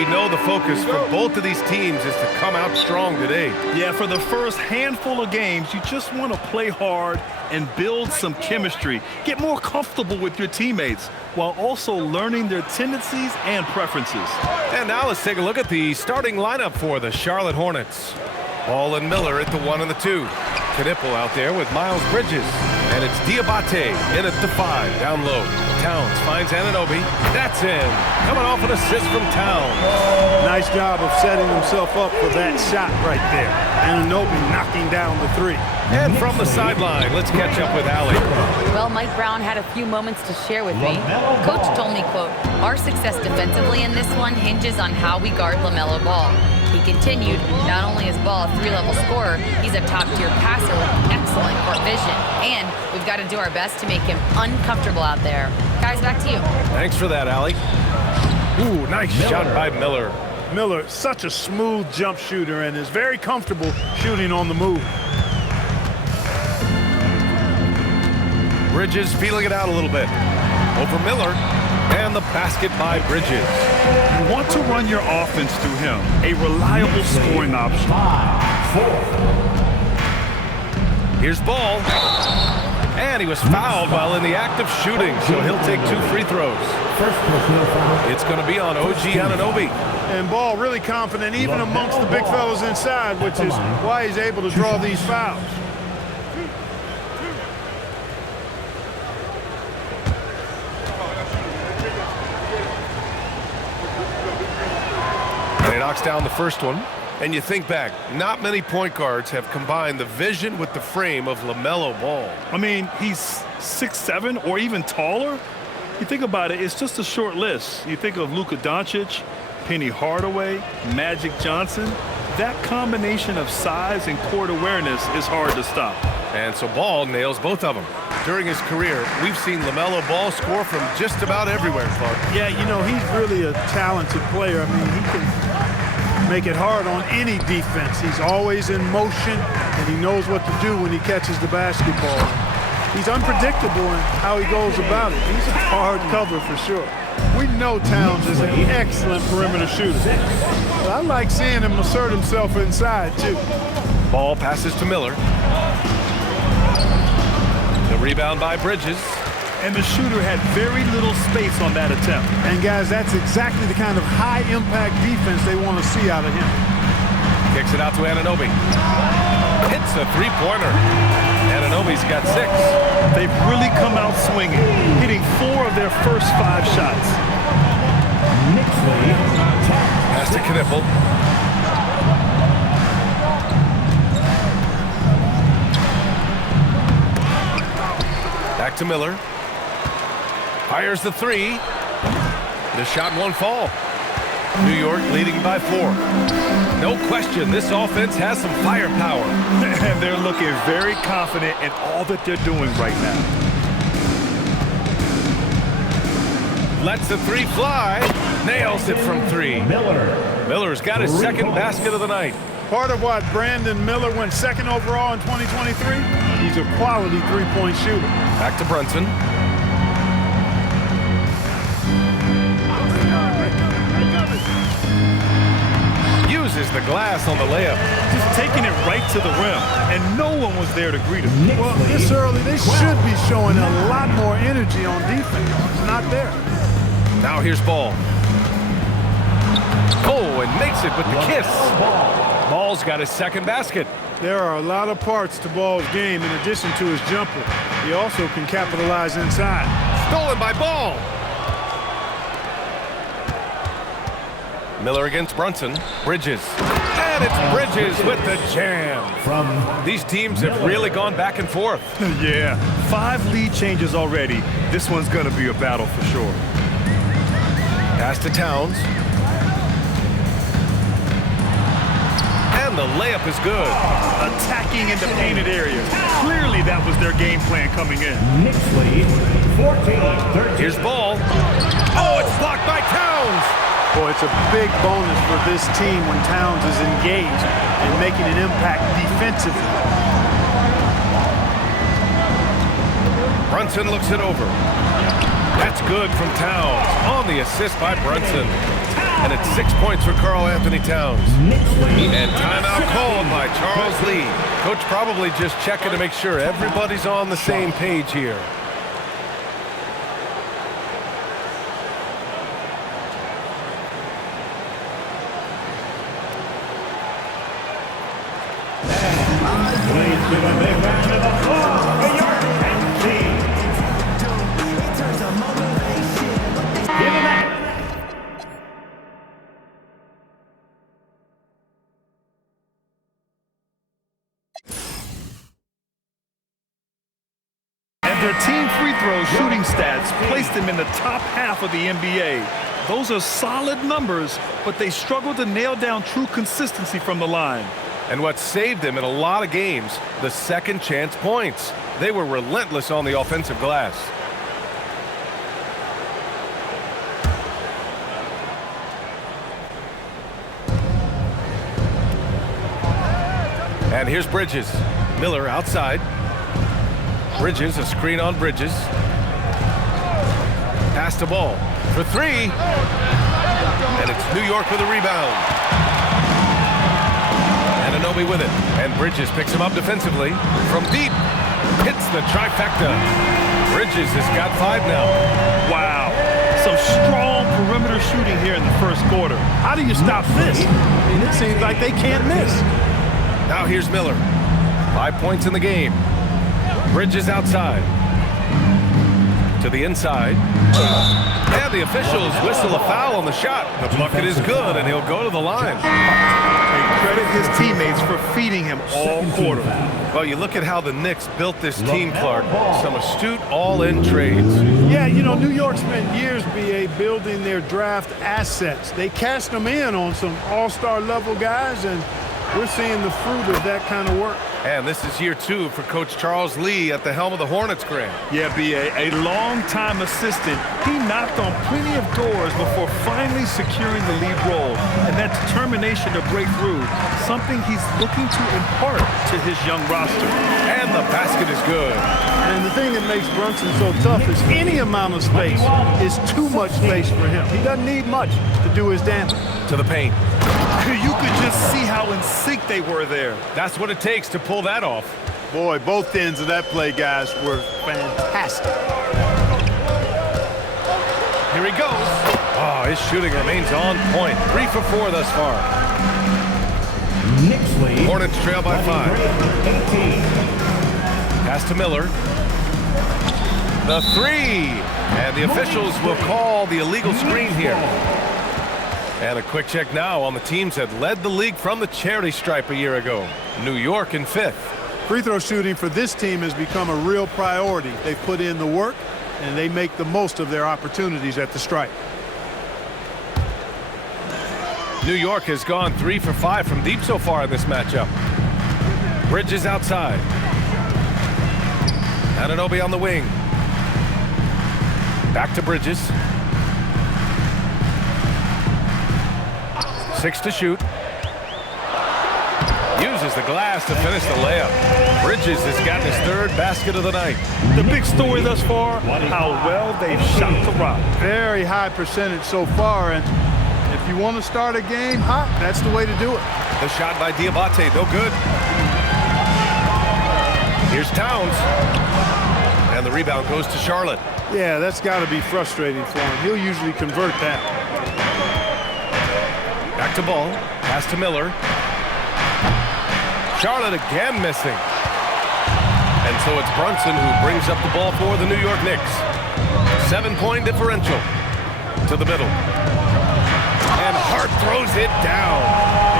we know the focus for both of these teams is to come out strong today. Yeah, for the first handful of games, you just want to play hard and build some chemistry. Get more comfortable with your teammates while also learning their tendencies and preferences. And now let's take a look at the starting lineup for the Charlotte Hornets. Ball and Miller at the 1 and the 2. Knipple out there with Miles Bridges. And it's Diabate in at the 5, down low. Towns finds Anunoby. That's in. Coming off an assist from Towns. Nice job of setting himself up for that shot right there. Anunoby knocking down the 3. And from the sideline, let's catch up with Allie. Well, Mike Brown had a few moments to share with me. Coach told me, quote, "Our success defensively in this one hinges on how we guard LaMelo Ball." He continued, not only is Ball a 3-level scorer, he's a top-tier passer with excellent court vision. And we've got to do our best to make him uncomfortable out there. Guys, back to you. Thanks for that, Allie. Ooh, nice shot by Miller. Miller, such a smooth jump shooter and is very comfortable shooting on the move. Bridges feeling it out a little bit. Over Miller. And the basket by Bridges. You want to run your offense through him, a reliable scoring option. Here's Ball. And he was fouled while in the act of shooting, so he'll take 2 free throws. It's going to be on OG Anunoby. And Ball really confident even amongst the big fellas inside, which is why he's able to draw these fouls. And he knocks down the first one. And you think back, not many point guards have combined the vision with the frame of LaMelo Ball. I mean, he's 6'7" or even taller. You think about it, it's just a short list. You think of Luka Doncic, Penny Hardaway, Magic Johnson. That combination of size and court awareness is hard to stop. And so Ball nails both of them. During his career, we've seen LaMelo Ball score from just about everywhere, Clark. Yeah, you know, he's really a talented player. I mean, he can make it hard on any defense. He's always in motion, and he knows what to do when he catches the basketball. He's unpredictable in how he goes about it. He's a hard cover for sure. We know Towns is an excellent perimeter shooter. But I like seeing him assert himself inside, too. Ball passes to Miller. The rebound by Bridges. And the shooter had very little space on that attempt. And, guys, that's exactly the kind of high-impact defense they want to see out of him. Kicks it out to Anunoby. Hits a three-pointer. Anunoby's got 6. They've really come out swinging, hitting 4 of their first 5 shots. Pass to Knipple. Back to Miller. Fires the 3. The shot won't fall. New York leading by 4. No question, this offense has some firepower. And they're looking very confident in all that they're doing right now. Lets the 3 fly. Nails it from 3. Miller's got his second basket of the night. Part of what Brandon Miller went 2nd overall in 2023, he's a quality three-point shooter. Back to Brunson. Uses the glass on the layup. Just taking it right to the rim, and no one was there to greet him. Well, this early, they should be showing a lot more energy on defense. It's not there. Now here's Ball. Oh, and makes it with the kiss. Ball's got his second basket. There are a lot of parts to Ball's game in addition to his jumper. He also can capitalize inside. Stolen by Ball. Miller against Brunson. Bridges. And it's Bridges with the jam. These teams have really gone back and forth. Yeah, 5 lead changes already. This one's going to be a battle for sure. Pass to Towns. And the layup is good. Attacking in the painted area. Clearly that was their game plan coming in. Knicks lead 14-13. Here's Ball. Oh, it's blocked by Towns. Boy, it's a big bonus for this team when Towns is engaged and making an impact defensively. Brunson looks it over. That's good from Towns on the assist by Brunson. And it's 6 points for Karl-Anthony Towns. And timeout called by Charles Lee. Coach probably just checking to make sure everybody's on the same page here. Please give a big round of applause for York Knicks team. Give it back. And their team free throw shooting stats placed them in the top half of the NBA. Those are solid numbers, but they struggle to nail down true consistency from the line. And what saved them in a lot of games, the second chance points. They were relentless on the offensive glass. And here's Bridges. Miller outside. Bridges, a screen on Bridges. Pass the ball for three. And it's New York with a rebound. Ananobi with it, and Bridges picks him up defensively. From deep, hits the trifecta. Bridges has got 5 now. Wow, some strong perimeter shooting here in the first quarter. How do you stop this? I mean, it seems like they can't miss. Now here's Miller. 5 points in the game. Bridges outside. To the inside. And the officials whistle a foul on the shot. The bucket is good, and he'll go to the line. Credit his teammates for feeding him all quarter. Well, you look at how the Knicks built this team, Clark. Some astute all-in trades. Yeah, you know, New York spent years, BA, building their draft assets. They cashed them in on some all-star level guys, and we're seeing the fruit of that kind of work. And this is year 2 for Coach Charles Lee at the helm of the Hornets, Grant. Yeah, B.A., a long-time assistant. He knocked on plenty of doors before finally securing the lead role. And that determination to break through, something he's looking to impart to his young roster. And the basket is good. And the thing that makes Brunson so tough is any amount of space is too much space for him. He doesn't need much to do his damage. To the paint. You could just see how in sync they were there. That's what it takes to pull that off. Boy, both ends of that play, guys, were fantastic. Here he goes. Oh, his shooting remains on point. 3 for 4 thus far. Knicks lead. Hornets trail by 5. 18. Pass to Miller. The 3. And the officials will call the illegal screen here. And a quick check now on the teams that led the league from the charity stripe a year ago. New York in 5th. Free throw shooting for this team has become a real priority. They've put in the work, and they make the most of their opportunities at the stripe. New York has gone 3 for 5 from deep so far in this matchup. Bridges outside. Ananobi on the wing. Back to Bridges. 6 to shoot. Uses the glass to finish the layup. Bridges has gotten his 3rd basket of the night. The big story thus far, how well they've shot the rock. Very high percentage so far, and if you want to start a game hot, that's the way to do it. The shot by Diabate, no good. Here's Towns. And the rebound goes to Charlotte. Yeah, that's got to be frustrating for him. He'll usually convert that. Back to ball. Pass to Miller. Charlotte again missing. And so it's Brunson who brings up the ball for the New York Knicks. 7-point differential. To the middle. And Hart throws it down.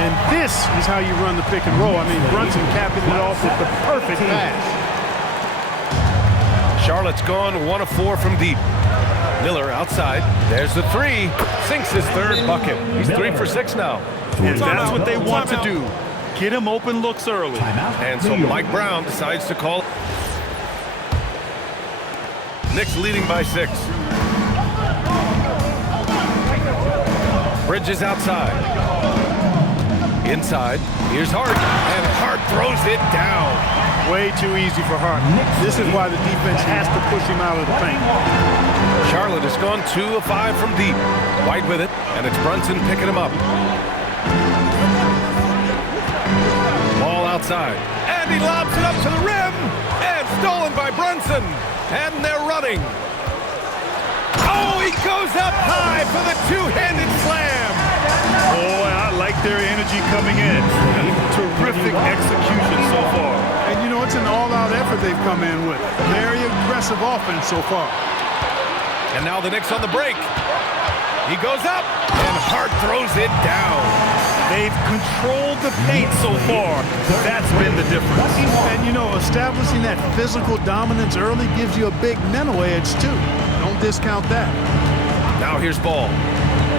And this is how you run the pick and roll. I mean, Brunson capping it off with the perfect pass. Charlotte's gone 1 of 4 from deep. Miller outside. There's the 3. Sinks his 3rd bucket. He's 3 for 6 now. And that's what they want to do. Get him open looks early. And so Mike Brown decides to call. Knicks leading by 6. Bridges outside. Inside. Here's Hart. And Hart throws it down. Way too easy for Hart. This is why the defense has to push him out of the paint. Charlotte has gone 2 of 5 from deep. White with it, and it's Brunson picking him up. Ball outside, and he lobs it up to the rim, and stolen by Brunson, and they're running. Oh, he goes up high for the two-handed slam. Boy, I like their energy coming in. Terrific execution so far. And, you know, it's an all-out effort they've come in with. Very aggressive offense so far. And now the Knicks on the break. He goes up, and Hart throws it down. They've controlled the paint so far. That's been the difference. And, you know, establishing that physical dominance early gives you a big mental edge, too. Don't discount that. Now here's Ball.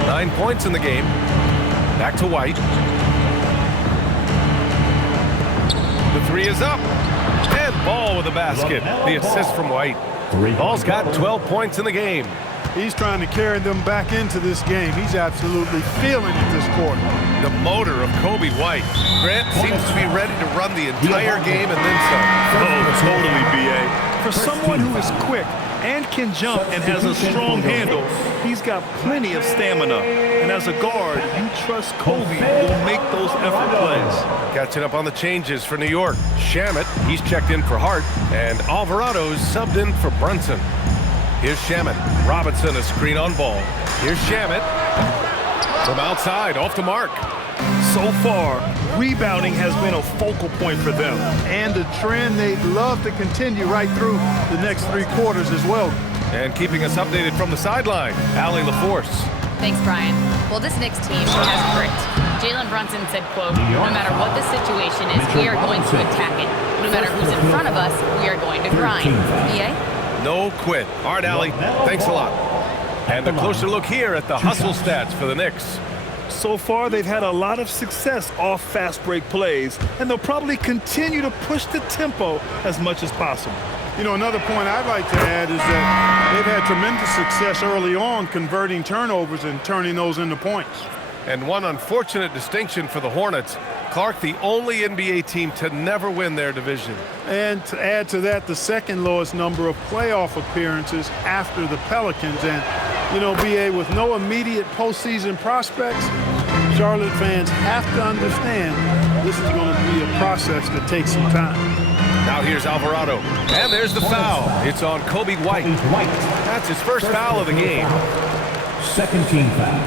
9 points in the game. Back to White. The three is up. And Ball with the basket. The assist from White. Ball's got 12 points in the game. He's trying to carry them back into this game. He's absolutely feeling it this quarter. The motor of Kobe White. Grant seems to be ready to run the entire game and then some. Oh, totally, B.A. For someone who is quick and can jump and has a strong handle, he's got plenty of stamina. And as a guard, you trust Kobe will make those effort plays. Catching up on the changes for New York. Shamet, he's checked in for Hart, and Alvarado's subbed in for Brunson. Here's Shamet. Robinson, a screen on Ball. Here's Shamet. From outside, off the mark. So far, rebounding has been a focal point for them. And a trend they'd love to continue right through the next 3 quarters as well. And keeping us updated from the sideline, Allie LaForce. Thanks, Brian. Well, this Knicks team has grit. Jalen Brunson said, quote, no matter what the situation is, we are going to attack it. No matter who's in front of us, we are going to grind. B.A.? No quit. All right, Allie, thanks a lot. And a closer look here at the hustle stats for the Knicks. So far, they've had a lot of success off fast break plays, and they'll probably continue to push the tempo as much as possible. You know, another point I'd like to add is that they've had tremendous success early on converting turnovers and turning those into points. And one unfortunate distinction for the Hornets, Clark, the only NBA team to never win their division. And to add to that, the second lowest number of playoff appearances after the Pelicans. And, you know, B.A., with no immediate postseason prospects, Charlotte fans have to understand this is going to be a process that takes some time. Now here's Alvarado. And there's the foul. It's on Kobe White. That's his first foul of the game. Second team foul.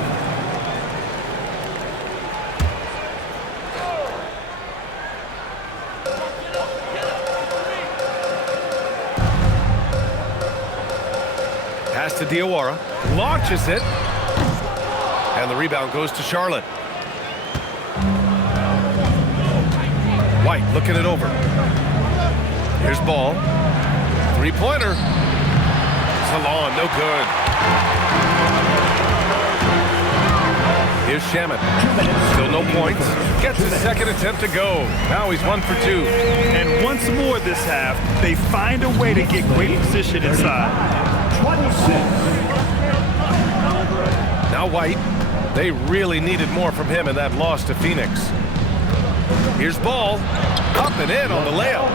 Pass to Diawara. Launches it. And the rebound goes to Charlotte. White looking it over. Here's Ball. Three-pointer. Salon, no good. Here's Shamet. Still no points. Gets his second attempt to go. Now he's 1 for 2. And once more this half, they find a way to get great position inside. 26. Now White. They really needed more from him in that loss to Phoenix. Here's Ball. Up and in on the layup.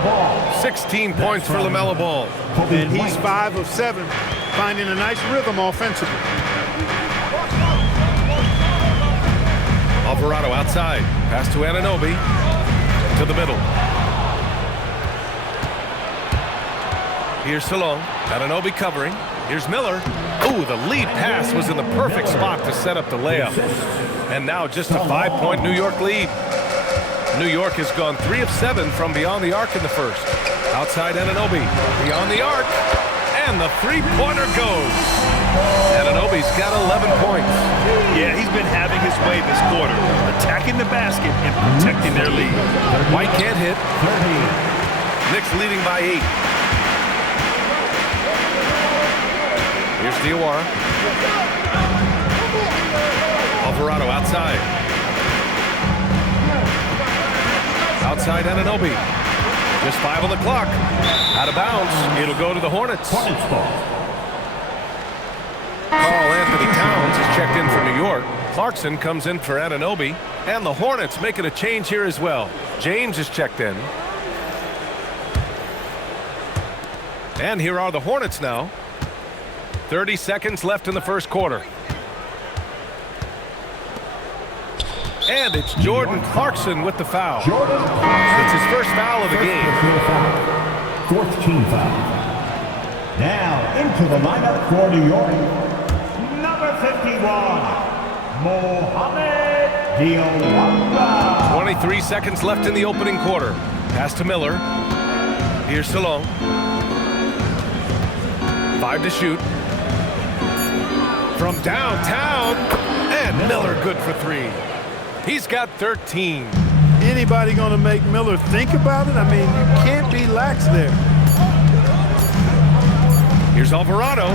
16 points for LaMelo Ball. And he's 5 of 7, finding a nice rhythm offensively. Alvarado outside. Pass to Anunoby. To the middle. Here's Salon. Anunoby covering. Here's Miller. Ooh, the lead pass was in the perfect spot to set up the layup. And now just a 5-point New York lead. New York has gone 3 of 7 from beyond the arc in the first. Outside Anunoby. Beyond the arc. And the three-pointer goes. Anunoby's got 11 points. Yeah, he's been having his way this quarter, attacking the basket and protecting their lead. White can't hit. Knicks leading by 8. Here's Diawara. Alvarado outside. Outside Anunoby. Just 5 on the clock. Out of bounds. It'll go to the Hornets. Karl-Anthony Towns is checked in for New York. Clarkson comes in for Anunoby. And the Hornets making a change here as well. James is checked in. And here are the Hornets now. 30 seconds left in the first quarter. And it's Jordan Clarkson with the foul. It's his first foul of the game. Fourth team foul. Now into the lineup for New York. Number 51, Mohamed Diawara. 23 seconds left in the opening quarter. Pass to Miller. Here's Salone. 5 to shoot. From downtown. And Miller good for 3. He's got 13. Anybody going to make Miller think about it? I mean, you can't be lax there. Here's Alvarado.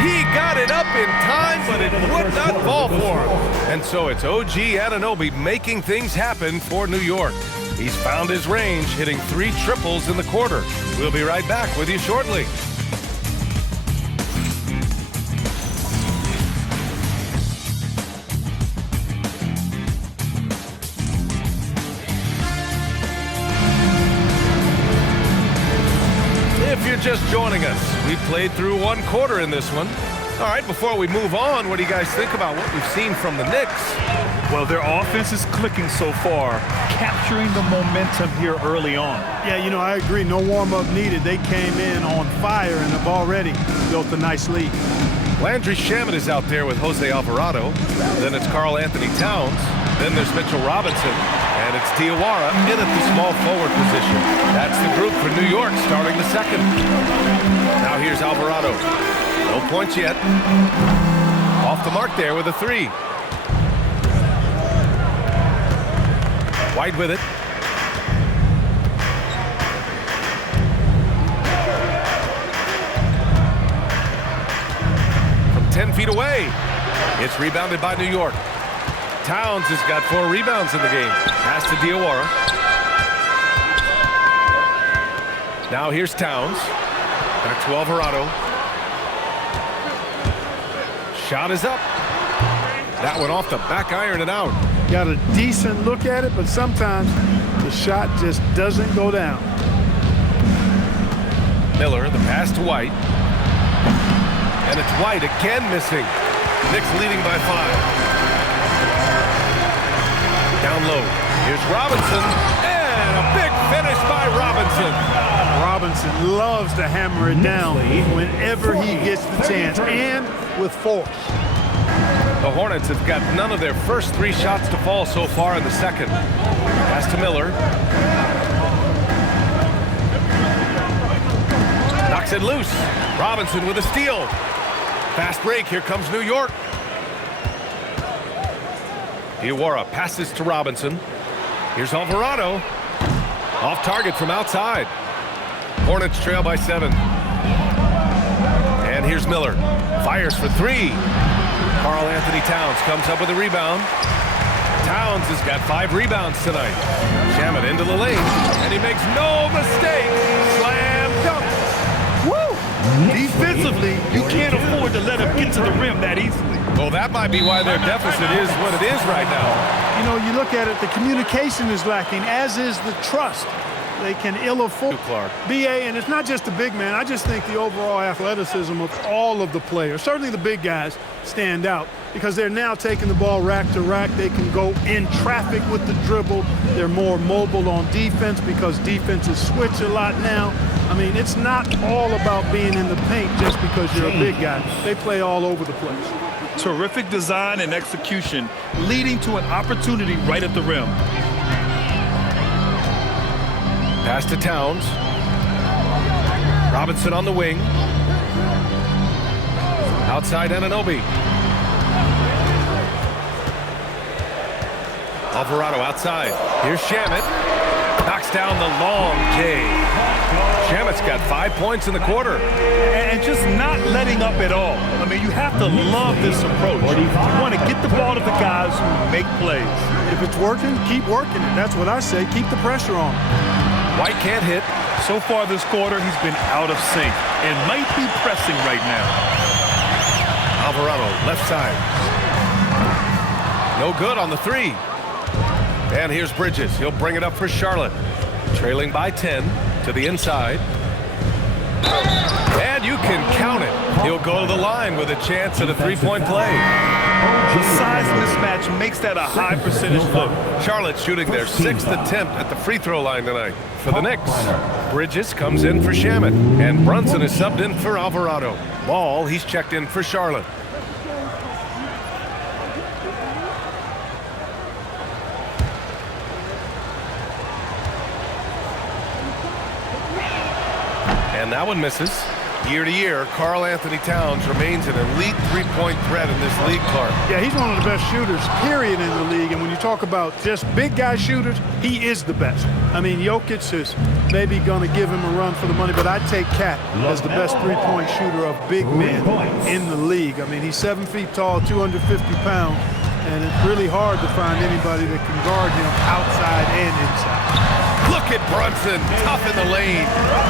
He got it up in time, but it would not fall for him. And so it's OG Anunoby making things happen for New York. He's found his range, hitting 3 triples in the quarter. We'll be right back with you shortly. If you're just joining us, we played through 1 quarter in this one. All right, before we move on, what do you guys think about what we've seen from the Knicks? Well, their offense is clicking so far, capturing the momentum here early on. Yeah, you know, I agree. No warm-up needed. They came in on fire and have already built a nice lead. Landry Shamet is out there with Jose Alvarado. Then it's Karl-Anthony Towns. Then there's Mitchell Robinson. And it's Diawara in at the small forward position. That's the group for New York starting the second. Now here's Alvarado. No points yet. Off the mark there with a 3. White with it. From 10 feet away. It's rebounded by New York. Towns has got 4 rebounds in the game. Pass to Diawara. Now here's Towns. Back to Alvarado. Shot is up. That went off the back iron and out. Got a decent look at it, but sometimes the shot just doesn't go down. Miller, the pass to White. And it's White again missing. Knicks leading by 5. Down low. Here's Robinson. And a big finish by Robinson. Robinson loves to hammer it down whenever he gets the chance, and with force. The Hornets have got none of their first 3 shots to fall so far in the second. Pass to Miller. Knocks it loose. Robinson with a steal. Fast break. Here comes New York. Diawara passes to Robinson. Here's Alvarado. Off target from outside. Hornets trail by 7. And here's Miller. Fires for 3. Karl-Anthony Towns comes up with a rebound. Towns has got 5 rebounds tonight. Shamet into the lane. And he makes no mistake. Slam dunk. Woo! Defensively, you can't afford to let him get to the rim that easily. Well, that might be why their deficit is what it is right now. You know, you look at it, the communication is lacking, as is the trust. They can ill afford Clark. BA, and it's not just the big man. I just think the overall athleticism of all of the players, certainly the big guys, stand out because they're now taking the ball rack to rack. They can go in traffic with the dribble. They're more mobile on defense because defenses switch a lot now. I mean, it's not all about being in the paint just because you're a big guy. They play all over the place. Terrific design and execution, leading to an opportunity right at the rim. Pass to Towns. Robinson on the wing. Outside Anunoby. Alvarado outside. Here's Shamet. Knocks down the long J. Shamet's got 5 points in the quarter. And just not letting up at all. I mean, you have to love this approach. You want to get the ball to the guys who make plays. If it's working, keep working it. That's what I say. Keep the pressure on. White can't hit. So far this quarter, he's been out of sync and might be pressing right now. Alvarado, left side. No good on the 3. And here's Bridges. He'll bring it up for Charlotte. Trailing by 10 to the inside. And you can count it. He'll go to the line with a chance at a three-point play. The size mismatch makes that a high percentage look. Charlotte shooting their 6th attempt at the free throw line tonight. For the Knicks, Bridges comes in for Shamet, and Brunson is subbed in for Alvarado. Ball, he's checked in for Charlotte. And that one misses. Year to year, Karl-Anthony Towns remains an elite three-point threat in this league, Clark. Yeah, he's one of the best shooters, period, in the league. And when you talk about just big guy shooters, he is the best. I mean, Jokic is maybe going to give him a run for the money, but I'd take Cat as the best three-point shooter of big men in the league. I mean, he's 7 feet tall, 250 pounds, and it's really hard to find anybody that can guard him outside and inside. Look at Brunson, tough in the lane.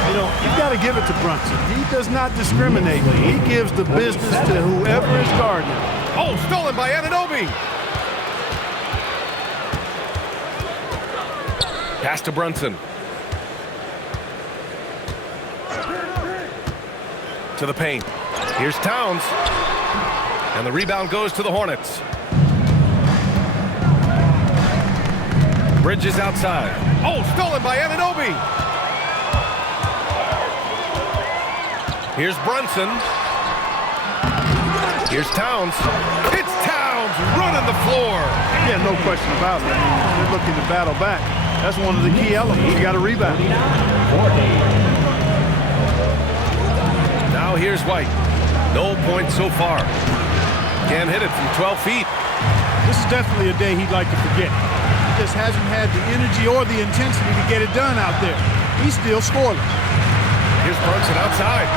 You know, you've got to give it to Brunson. He does not discriminate. He gives the business to whoever is guarding him. Oh, stolen by Anunoby. Pass to Brunson. To the paint. Here's Towns. And the rebound goes to the Hornets. Bridges outside. Oh, stolen by Anunoby. Here's Brunson. Here's Towns. It's Towns running the floor. Yeah, no question about it. I mean, they're looking to battle back. That's one of the key elements. You got to rebound. Now here's White. No points so far. Can't hit it from 12 feet. This is definitely a day he'd like to forget. He just hasn't had the energy or the intensity to get it done out there. He's still scoreless. Here's Brunson outside.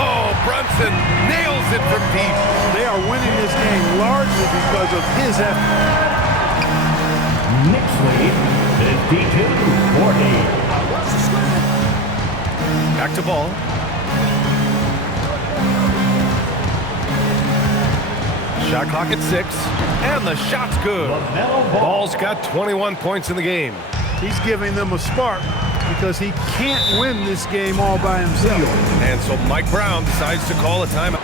Oh, Brunson nails it from deep. They are winning this game largely because of his effort. Knicks lead 52-40. Back to ball. Shot clock at 6, and the shot's good. Ball's got 21 points in the game. He's giving them a spark because he can't win this game all by himself. And so Mike Brown decides to call a timeout.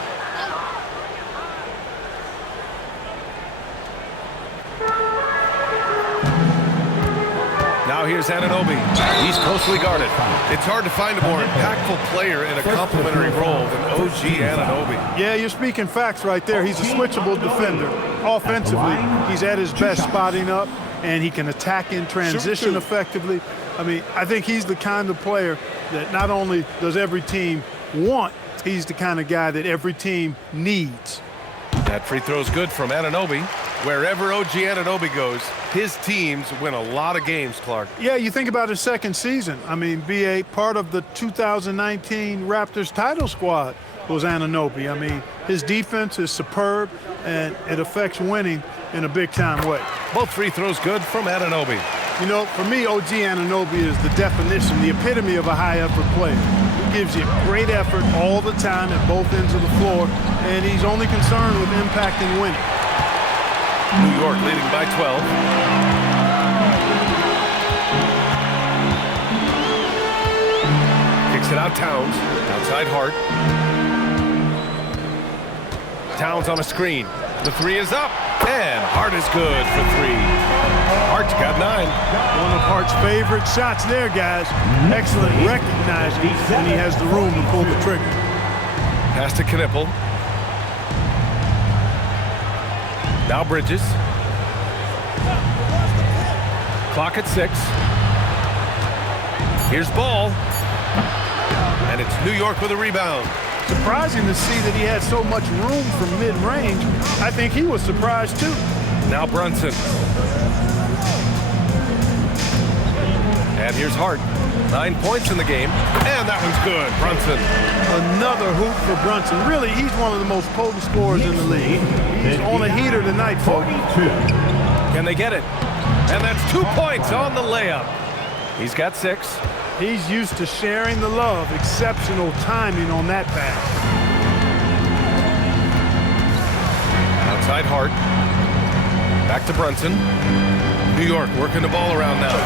Now here's Anunoby. He's closely guarded. It's hard to find a more impactful player in a complementary role than OG Anunoby. Yeah, you're speaking facts right there. He's a switchable defender. Offensively, he's at his best spotting up, and he can attack in transition effectively. I mean, I think he's the kind of player that not only does every team want, he's the kind of guy that every team needs. That free throw's good from Anunoby. Wherever OG Anunoby goes, his teams win a lot of games, Clark. Yeah, you think about his second season. I mean, be a part of the 2019 Raptors title squad was Anunoby. I mean, his defense is superb, and it affects winning in a big-time way. Both free throws good from Anunoby. You know, for me, OG Anunoby is the definition, the epitome of a high-effort player. He gives you great effort all the time at both ends of the floor, and he's only concerned with impact and winning. New York leading by 12. Kicks it out Towns. Outside Hart. Towns on a screen. The three is up. And Hart is good for 3. Hart's got 9. One of Hart's favorite shots there, guys. Excellent recognizing when he has the room to pull the trigger. Pass to Knipple. Now Bridges. Clock at 6. Here's Ball. And it's New York with a rebound. Surprising to see that he had so much room from mid-range. I think he was surprised too. Now Brunson. And here's Hart. 9 points in the game. And that one's good. Brunson. Another hoop for Brunson. Really, he's one of the most potent scorers in the league. He's on a heater tonight, folks. Can they get it? And that's 2 points on the layup. He's got 6. He's used to sharing the love. Exceptional timing on that pass. Outside Hart. Back to Brunson. New York working the ball around now.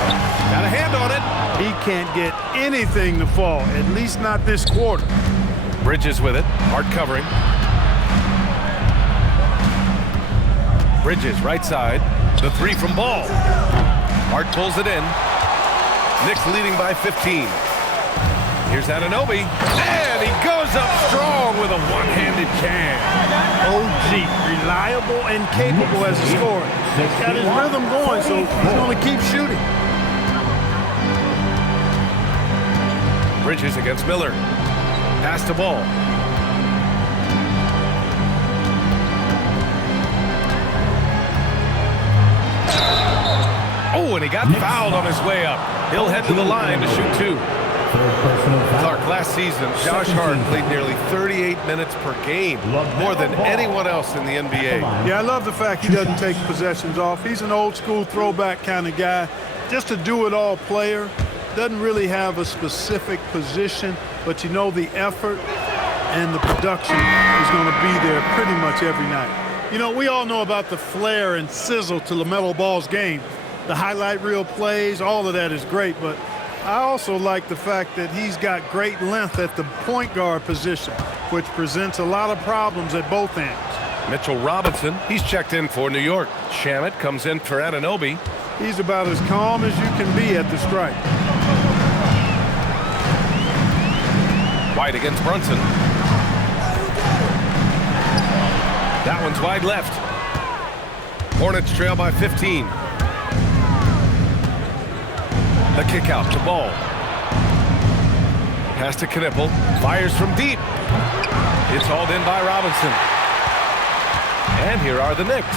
Got a hand on it. He can't get anything to fall, at least not this quarter. Bridges with it. Hart covering. Bridges, right side. The three from Ball. Hart pulls it in. Knicks leading by 15. Here's Anunoby. And he goes up strong with a one-handed can. OG, reliable and capable as a scorer. He's got his rhythm going, so he's going to keep shooting. Bridges against Miller. Pass to Ball. Oh, and he got fouled on his way up. He'll head to the line to shoot two. Clark, last season, Josh Hart played nearly 38 minutes per game, more than anyone else in the NBA. Yeah, I love the fact he doesn't take possessions off. He's an old-school throwback kind of guy. Just a do-it-all player. Doesn't really have a specific position, but you know the effort and the production is going to be there pretty much every night. You know, we all know about the flair and sizzle to LaMelo Ball's game. The highlight reel plays, all of that is great, but I also like the fact that he's got great length at the point guard position, which presents a lot of problems at both ends. Mitchell Robinson, he's checked in for New York. Shamet comes in for Anunoby. He's about as calm as you can be at the strike. White against Brunson. That one's wide left. Hornets trail by 15. The kick out to Ball. Pass to Knippel. Fires from deep. It's hauled in by Robinson. And here are the Knicks.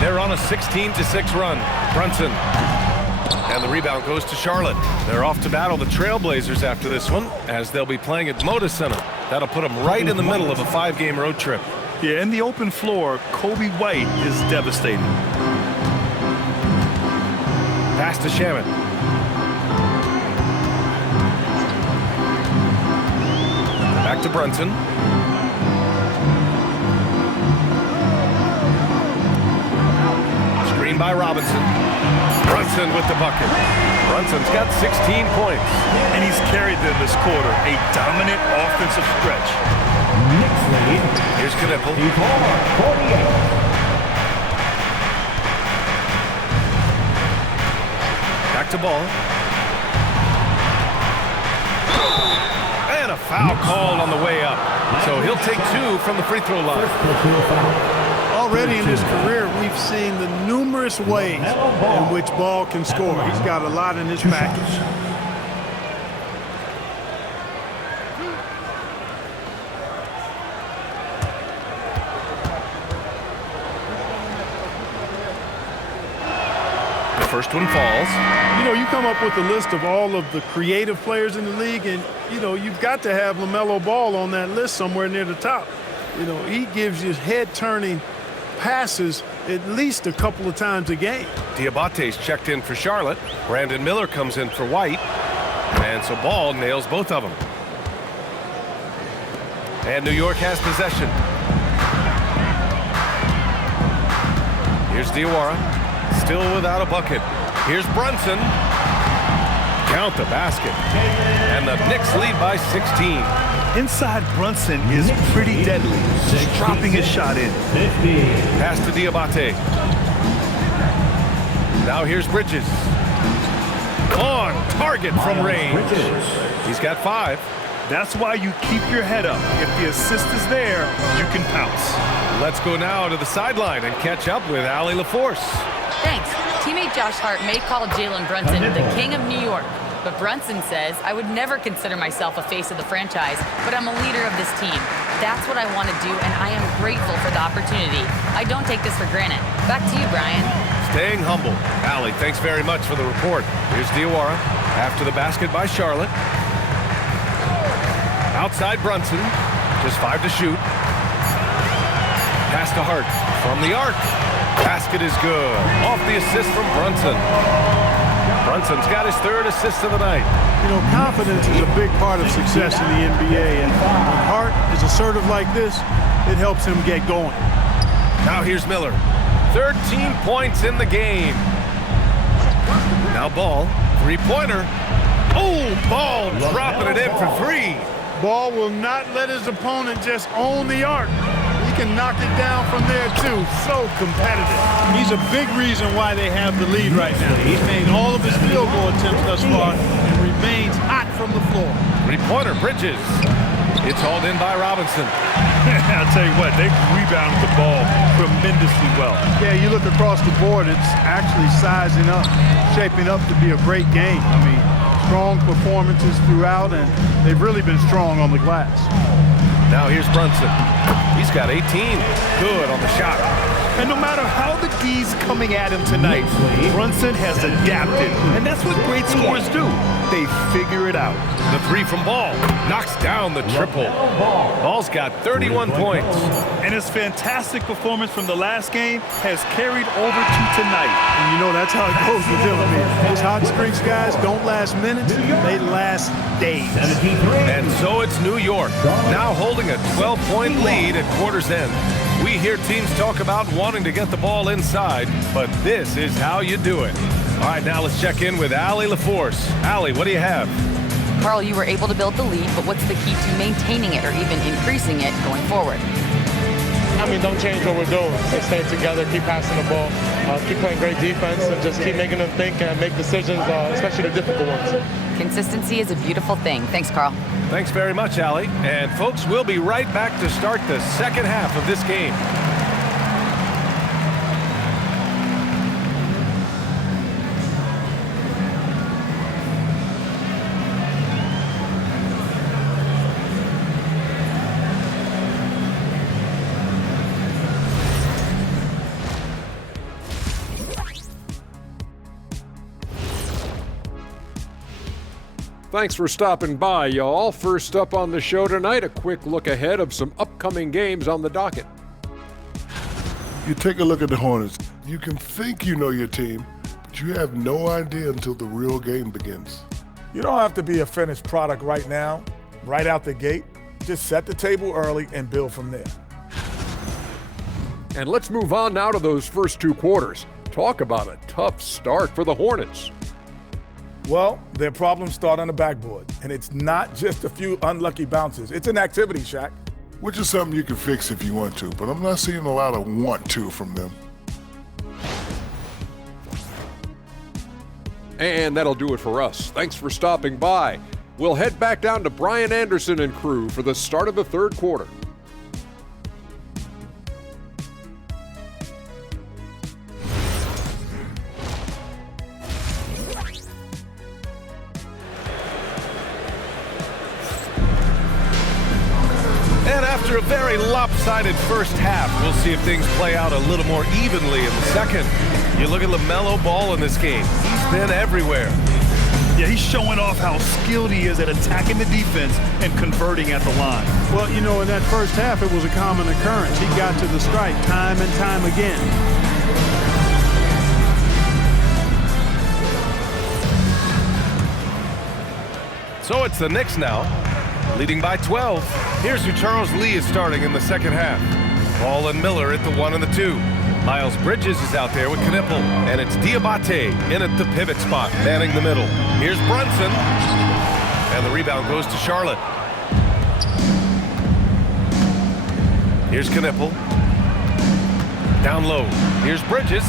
They're on a 16-6 run. Brunson. And the rebound goes to Charlotte. They're off to battle the Trailblazers after this one, as they'll be playing at Moda Center. That'll put them right in the middle of a 5-game road trip. Yeah, in the open floor, Kobe White is devastating. Pass to Shamet. Back to Brunson. Screen by Robinson. Brunson with the bucket. Brunson's got 16 points. And he's carried them this quarter. A dominant offensive stretch. Here's Knippel. 48. Back to Ball. And a foul called on the way up. So he'll take two from the free throw line. Already in his career, we've seen the numerous ways in which Ball can score. He's got a lot in his package. First one falls. You know, you come up with a list of all of the creative players in the league, and, you know, you've got to have LaMelo Ball on that list somewhere near the top. You know, he gives you head-turning passes at least a couple of times a game. Diabate's checked in for Charlotte. Brandon Miller comes in for White. And so Ball nails both of them. And New York has possession. Here's Diawara. Still without a bucket. Here's Brunson. Count the basket. And the Knicks lead by 16. Inside Brunson is pretty deadly. Just dropping his shot in. Pass to Diabate. Now here's Bridges. On target from range. He's got 5. That's why you keep your head up. If the assist is there, you can pounce. Let's go now to the sideline and catch up with Allie LaForce. Thanks. Teammate Josh Hart may call Jalen Brunson the king of New York, but Brunson says, I would never consider myself a face of the franchise, but I'm a leader of this team. That's what I want to do, and I am grateful for the opportunity. I don't take this for granted. Back to you, Brian. Staying humble. Allie, thanks very much for the report. Here's Diawara after the basket by Charlotte. Outside Brunson, just 5 to shoot. Pass to Hart from the arc. Basket is good. Off the assist from Brunson. Brunson's got his 3rd assist of the night. You know, confidence is a big part of success in the NBA, and when Hart is assertive like this, it helps him get going. Now here's Miller. 13 points in the game. Now Ball, 3-pointer. Oh, Ball dropping it in for 3. Ball will not let his opponent just own the arc. He can knock it down from there, too. So competitive. He's a big reason why they have the lead right now. He's made all of his field goal attempts thus far and remains hot from the floor. Three-pointer, Bridges. It's hauled in by Robinson. I'll tell you what, they rebounded the ball tremendously well. Yeah, you look across the board, it's actually sizing up, shaping up to be a great game. I mean, strong performances throughout, and they've really been strong on the glass. Now here's Brunson. He's got 18. Good on the shot. And no matter how the D's coming at him tonight, Brunson has adapted. And that's what great scorers do. They figure it out. The three from Ball knocks down the triple. Ball's got 31 points. And his fantastic performance from the last game has carried over to tonight. And you know that's how it goes with him. I mean, those hot streaks, guys, don't last minutes. They last days. And so it's New York, now holding a 12-point lead at quarter's end. We hear teams talk about wanting to get the ball inside, but this is how you do it. All right, now let's check in with Allie LaForce. Allie, what do you have? Karl, you were able to build the lead, but what's the key to maintaining it or even increasing it going forward? I mean, don't change what we're doing. Just stay together, keep passing the ball, keep playing great defense, and just keep making them think and make decisions, especially the difficult ones. Consistency is a beautiful thing. Thanks, Karl. Thanks very much, Allie. And folks, we'll be right back to start the second half of this game. Thanks for stopping by, y'all. First up on the show tonight, a quick look ahead of some upcoming games on the docket. You take a look at the Hornets. You can think you know your team, but you have no idea until the real game begins. You don't have to be a finished product right now, right out the gate. Just set the table early and build from there. And let's move on now to those first two quarters. Talk about a tough start for the Hornets. Well, their problems start on the backboard, and it's not just a few unlucky bounces. It's an activity, Shaq. Which is something you can fix if you want to, but I'm not seeing a lot of want to from them. And that'll do it for us. Thanks for stopping by. We'll head back down to Brian Anderson and crew for the start of the third quarter. And after a very lopsided first half, we'll see if things play out a little more evenly in the second. You look at LaMelo Ball in this game. He's been everywhere. Yeah, he's showing off how skilled he is at attacking the defense and converting at the line. Well, you know, in that first half, it was a common occurrence. He got to the strike time and time again. So it's the Knicks now, leading by 12. Here's who Charles Lee is starting in the second half. Ball and Miller at the 1 and the 2. Miles Bridges is out there with Knipple, and it's Diabate in at the pivot spot, manning the middle. Here's Brunson, and the rebound goes to Charlotte. Here's Knipple. Down low. Here's Bridges.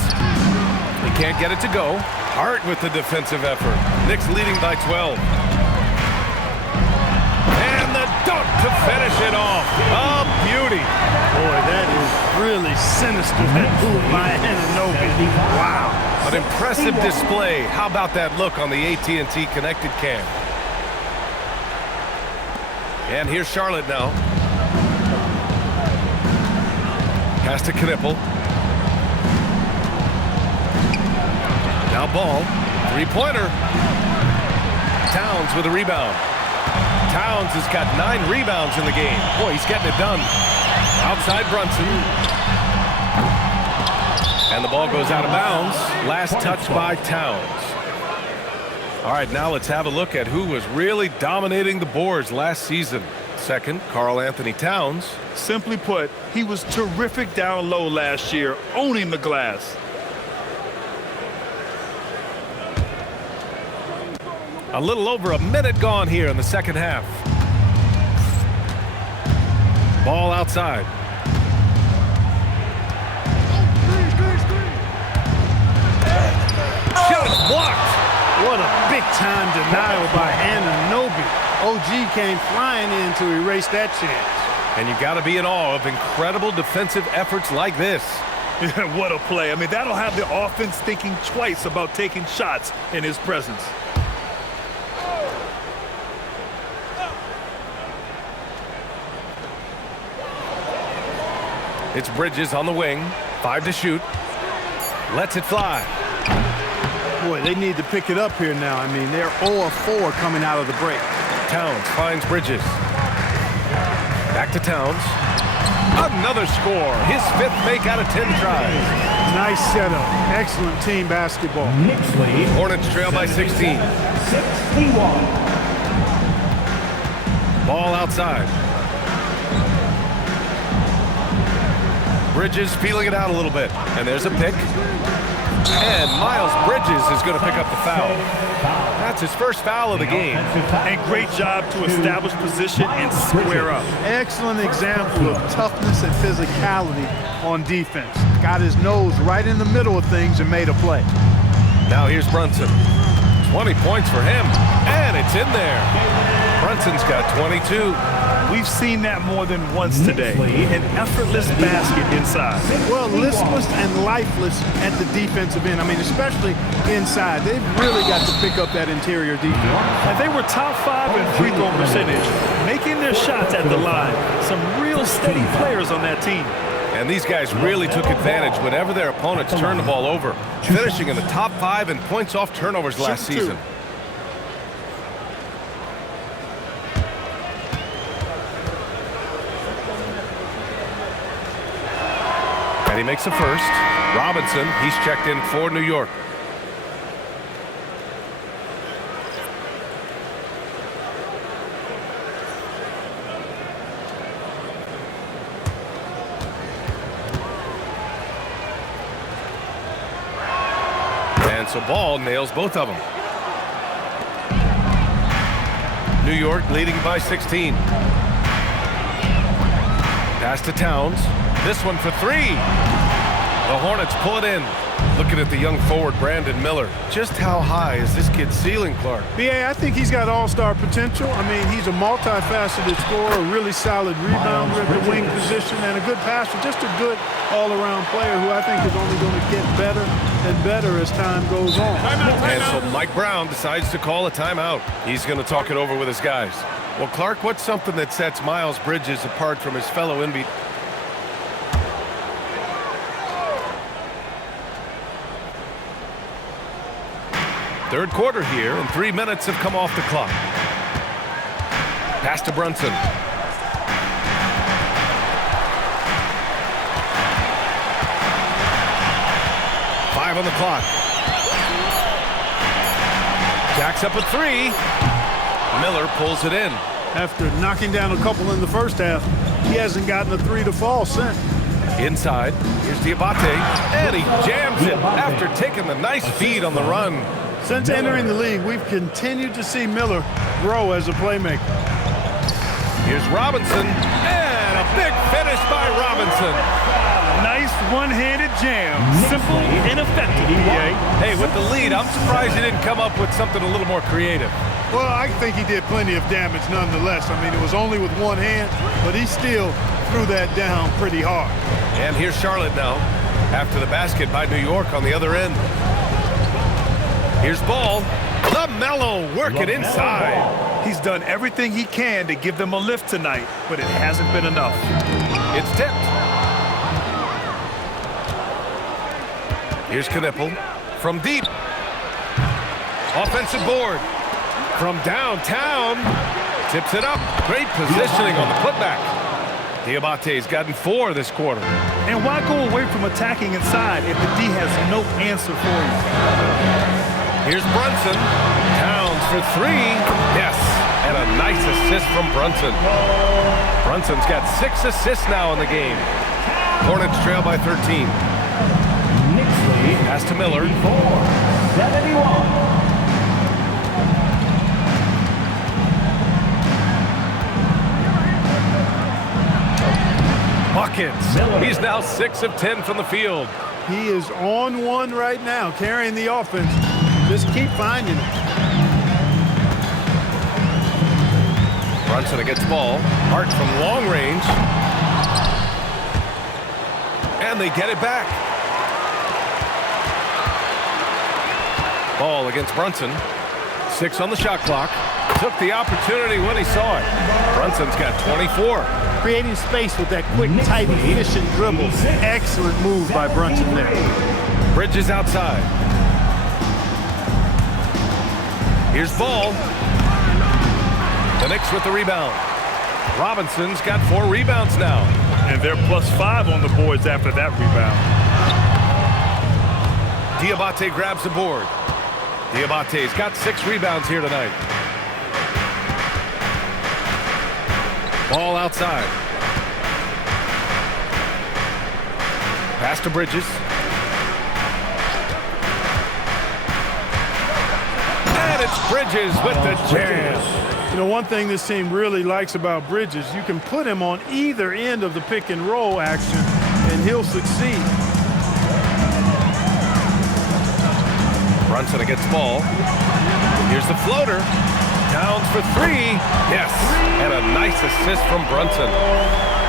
He can't get it to go. Hart with the defensive effort. Knicks leading by 12. And the dunk to finish it off. A beauty. Boy, that is really sinister, that move by Anunoby. Wow. An impressive display. How about that look on the AT&T connected cam? And here's Charlotte now. Pass to Knipple. Now Ball. Three-pointer. Towns with a rebound. Towns has got 9 rebounds in the game. Boy, he's getting it done. Outside Brunson. And the ball goes out of bounds. Last touch by Towns. All right, now let's have a look at who was really dominating the boards last season. Second, Karl-Anthony Towns. Simply put, he was terrific down low last year, owning the glass. A little over a minute gone here in the second half. Ball outside. Shot is blocked. What a big-time denial by Anunoby. OG came flying in to erase that chance. And you got to be in awe of incredible defensive efforts like this. What a play. I mean, that'll have the offense thinking twice about taking shots in his presence. It's Bridges on the wing. 5 to shoot. Lets it fly. Boy, they need to pick it up here now. I mean, they're 0 of 4 coming out of the break. Towns finds Bridges. Back to Towns. Another score. His 5th make out of 10 tries. Nice setup. Excellent team basketball. Knicks lead. Hornets trail by 16. 61. Ball outside. Bridges feeling it out a little bit. And there's a pick. And Miles Bridges is going to pick up the foul. That's his first foul of the game. And great job to establish position and square up. Excellent example of toughness and physicality on defense. Got his nose right in the middle of things and made a play. Now here's Brunson. 20 points for him. And it's in there. Brunson's got 22. We've seen that more than once today. An effortless basket inside. Well, listless and lifeless at the defensive end. I mean, especially inside. They've really got to pick up that interior defense. And they were top 5 in free throw percentage, making their shots at the line. Some real steady players on that team. And these guys really took advantage whenever their opponents turned the ball over, finishing in the top 5 in points off turnovers last season. And he makes the first. Robinson, he's checked in for New York. And so Ball nails both of them. New York leading by 16. Pass to Towns. This one for 3. The Hornets pull it in. Looking at the young forward, Brandon Miller. Just how high is this kid's ceiling, Clark? BA, I think he's got all-star potential. I mean, he's a multifaceted scorer, a really solid rebounder at the wing position, and a good passer. Just a good all-around player who I think is only going to get better and better as time goes on. And so Mike Brown decides to call a timeout. He's going to talk it over with his guys. Well, Clark, what's something that sets Miles Bridges apart from his fellow NBA? Third quarter here, and 3 minutes have come off the clock. Pass to Brunson. Five on the clock. Jacks up a 3. Miller pulls it in. After knocking down a couple in the first half, he hasn't gotten a 3 to fall since. Inside, here's Diabate, and he jams it after taking the nice feed on the run. Since entering the league, we've continued to see Miller grow as a playmaker. Here's Robinson, and a big finish by Robinson. Nice one-handed jam. Simple and effective, PA. Hey, with the lead, I'm surprised he didn't come up with something a little more creative. Well, I think he did plenty of damage nonetheless. I mean, it was only with one hand, but he still threw that down pretty hard. And here's Charlotte now, after the basket by New York on the other end. Here's Ball. LaMelo working inside. He's done everything he can to give them a lift tonight, but it hasn't been enough. It's tipped. Here's Knipple from deep. Offensive board. From downtown. Tips it up. Great positioning on the putback. Diabate's gotten 4 this quarter. And why go away from attacking inside if the D has no answer for you? Here's Brunson. Towns for 3. Yes. And a nice assist from Brunson. Brunson's got 6 assists now in the game. Hornets trail by 13. Pass to Miller. 71. seconds. He's now 6 of 10 from the field. He is on one right now, carrying the offense. Just keep finding it. Brunson against ball. Hart from long range. And they get it back. Ball against Brunson. 6 on the shot clock. Took the opportunity when he saw it. Brunson's got 24. Creating space with that quick, tight, efficient dribble. Excellent move by Brunson there. Bridges outside. Here's Ball. The Knicks with the rebound. Robinson's got 4 rebounds now. And they're +5 on the boards after that rebound. Diabate grabs the board. Diabate's got 6 rebounds here tonight. Ball outside. Pass to Bridges. And it's Bridges with the jam. You know, one thing this team really likes about Bridges, you can put him on either end of the pick and roll action, and he'll succeed. Brunson against ball. Here's the floater. Downs for 3. Yes, and a nice assist from Brunson.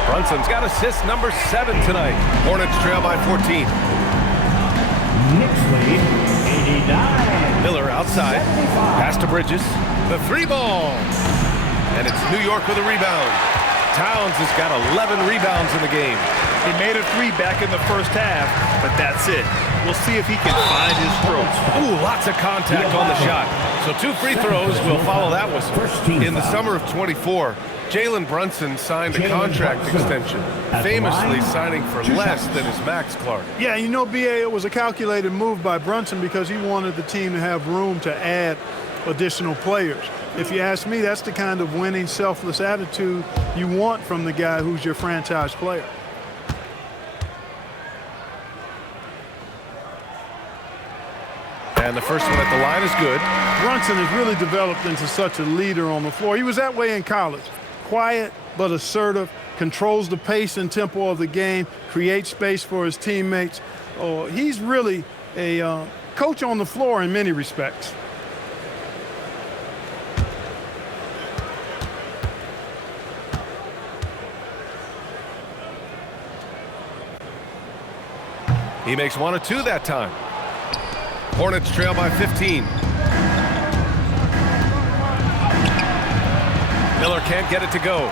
Brunson's got assist number 7 tonight. Hornets trail by 14. Knicks lead, 89. Miller outside. Pass to Bridges. The 3 ball. And it's New York with a rebound. Towns has got 11 rebounds in the game. He made a 3 back in the first half, but that's it. We'll see if he can find his strokes. Ooh, lots of contact on the shot. So 2 free throws will follow that whistle. In the summer of 24, Jalen Brunson signed a contract extension, famously signing for less than his max, Clark. Yeah, you know, B.A., it was a calculated move by Brunson because he wanted the team to have room to add additional players. If you ask me, that's the kind of winning, selfless attitude you want from the guy who's your franchise player. And the first one at the line is good. Brunson has really developed into such a leader on the floor. He was that way in college. Quiet but assertive, controls the pace and tempo of the game, creates space for his teammates. Oh, he's really a coach on the floor in many respects. He makes 1 of 2 that time. Hornets trail by 15. Miller can't get it to go.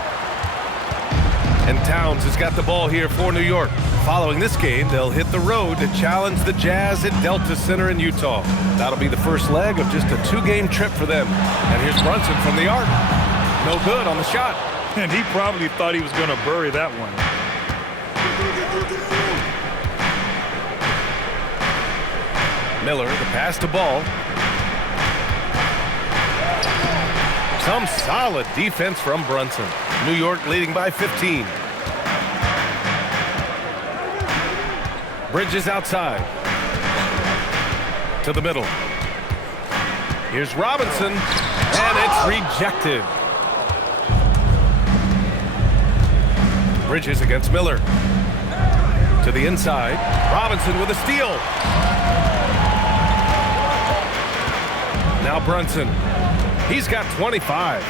And Towns has got the ball here for New York. Following this game, they'll hit the road to challenge the Jazz at Delta Center in Utah. That'll be the first leg of just a 2-game trip for them. And here's Brunson from the arc. No good on the shot. And he probably thought he was going to bury that one. Miller, the pass to Ball. Some solid defense from Brunson. New York leading by 15. Bridges outside. To the middle. Here's Robinson, and it's rejected. Bridges against Miller. To the inside. Robinson with a steal. Now Brunson. He's got 25.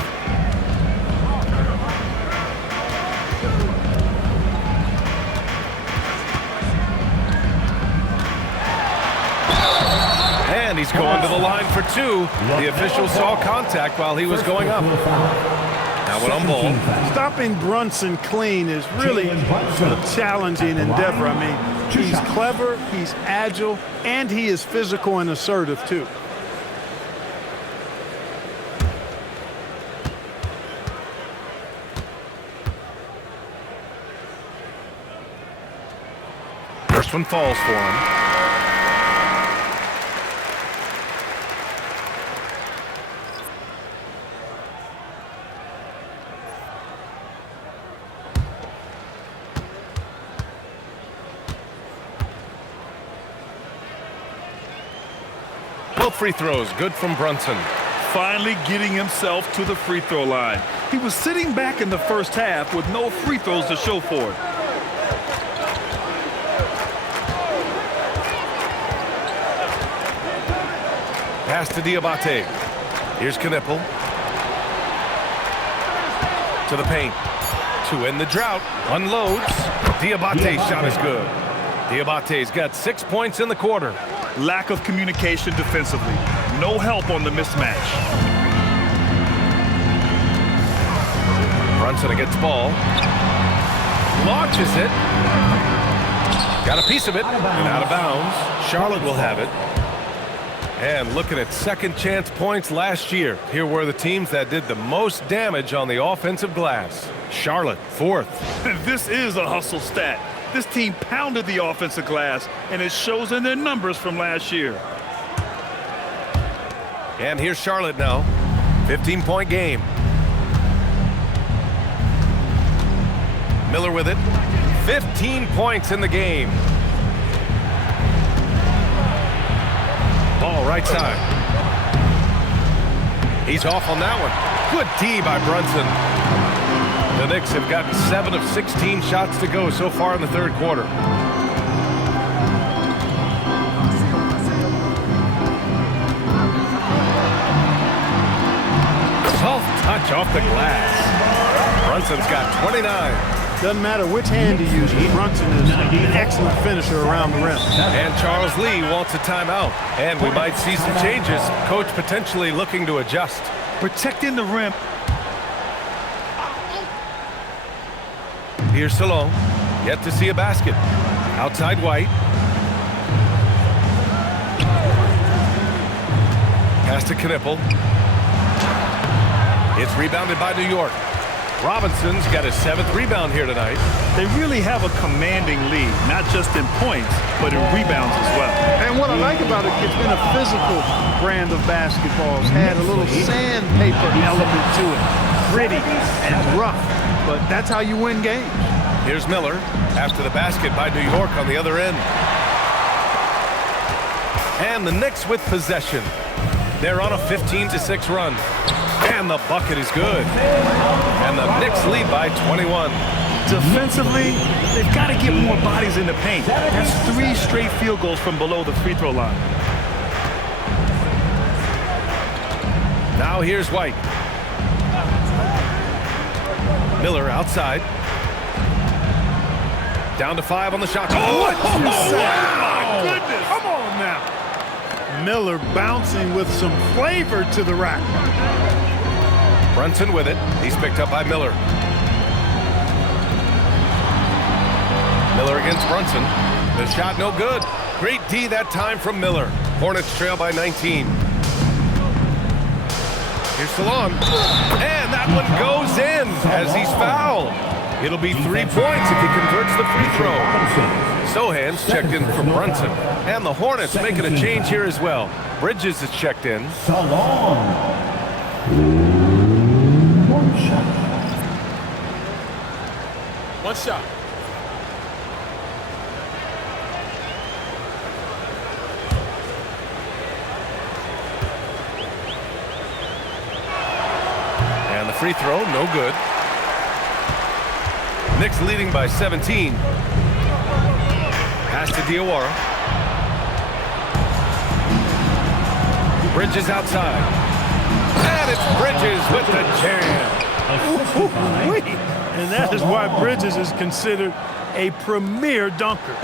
And he's going to the line for 2. The official saw contact while he was going up. Now one on ball. Stopping Brunson clean is really a challenging endeavor. I mean, he's clever, he's agile, and he is physical and assertive too. First one falls for him. Both free throws good from Brunson. Finally getting himself to the free throw line. He was sitting back in the first half with no free throws to show for it. Pass to Diabate. Here's Knipple. To the paint. To end the drought. Unloads. Diabate's shot is good. Diabate's got 6 points in the quarter. Lack of communication defensively. No help on the mismatch. Brunson against ball. Launches it. Got a piece of it and out of bounds. Charlotte will have it. And looking at second chance points last year, here were the teams that did the most damage on the offensive glass. Charlotte, fourth. This is a hustle stat. This team pounded the offensive glass, and it shows in their numbers from last year. And here's Charlotte now. 15-point game. Miller with it. 15 points in the game. Ball right side. He's off on that one. Good D by Brunson. The Knicks have gotten 7 of 16 shots to go so far in the third quarter. Soft touch off the glass. Brunson's got 29. Doesn't matter which hand he uses. Brunson is an excellent finisher around the rim. And Charles Lee wants a timeout. And we might see some changes. Coach potentially looking to adjust. Protecting the rim. Here's Salon. Yet to see a basket. Outside White. Pass to Knipple. It's rebounded by New York. Robinson's got his 7th rebound here tonight. They really have a commanding lead, not just in points, but in rebounds as well. And what I like about it, it's been a physical brand of basketball. It's had a little sandpaper element to it. Gritty and rough, but that's how you win games. Here's Miller after the basket by New York on the other end. And the Knicks with possession. They're on a 15-6 run. And the bucket is good. And the Knicks lead by 21. Defensively, they've got to get more bodies in the paint. That's 3 straight field goals from below the free throw line. Now here's White. Miller outside. Down to 5 on the shot. Oh, what you say? My goodness. Come on now. Miller bouncing with some flavor to the rack. Brunson with it. He's picked up by Miller. Miller against Brunson. The shot no good. Great D that time from Miller. Hornets trail by 19. Here's Salon. And that one goes in as he's fouled. It'll be 3 points if he converts the free throw. Sohan's checked in for Brunson. And the Hornets making a change here as well. Bridges is checked in. Salon. One shot. And the free throw, no good. Knicks leading by 17. Pass to Diawara. Bridges outside. And it's Bridges with the jam. And that is why Bridges is considered a premier dunker.